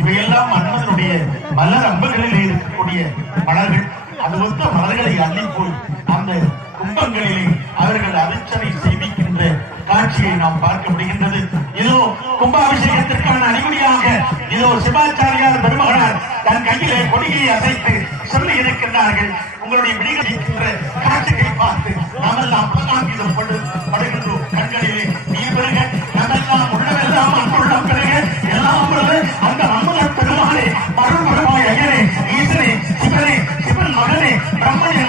இவையெல்லாம் மன்மதனுடைய மலர் அம்புகளிலே இருக்கக்கூடிய மலர்கள். அது ஒத்த மலர்களை அள்ளி போய் அந்த கும்பங்களிலே அவர்கள் அர்ச்சனை செய்விக்கின்ற காட்சியை நாம் பார்க்க முடிகின்றது. இதோ கும்பாபிஷேகத்திற்கான அறிகுறியாக இதோ சிவாச்சாரியார் பெருமகனார் தன் கையிலே கொடியை அசைத்து சொல்லி இருக்கின்றார்கள். உங்களுடைய விடிகின்ற காட்சியை பார்த்து நாமெல்லாம் புலகாங்கிதம் படுகின்றோம். கண்களிலே நீர் பெருக, நம்மெல்லாம் உள்ளவெல்லாம் அன்புள்ள பெருக, எல்லாம் அந்த மன்மத பெருமானே, அருள் பெருமாய் ஐயனே, ஈசனே, சிவனே, சிவன் மகனே, பிரம்மனே